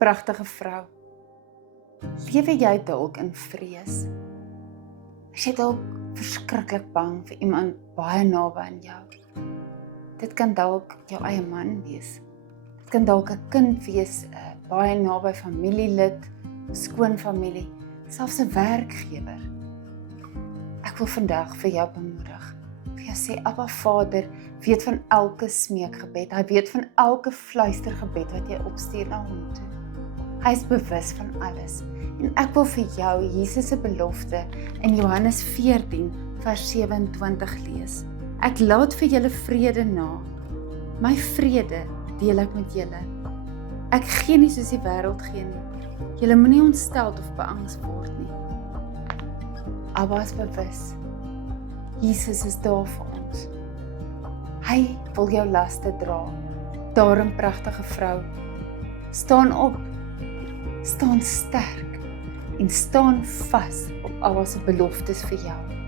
pragtige vrou, lewe jy dalk in vrees? Is jy dalk verskriklik bang vir iemand baie naby aan jou? Dit kan dalk jou eie man wees. Dit kan dalk 'n kind wees, 'n baie naby familielid, skoonfamilie, selfs 'n werkgewer. Ek wil vandag vir jou bemoedig, vir jou sê, Abba Vader weet van elke smeekgebed, hy weet van elke fluistergebed wat jy opstuur na hom toe. Hy is bewus van alles. En ek wil vir jou Jesus se belofte in Johannes 14 vers 27 lees. Ek laat vir julle vrede na. My vrede deel ek met julle. Ek gee nie soos die wêreld gee nie. Julle moenie ontstel of beangs word nie. Abba is bewus. Jesus is daar vir ons. Hy wil jou laste dra. Daarom pragtige vrou, staan op, staan sterk en staan vas op Abba se beloftes vir jou.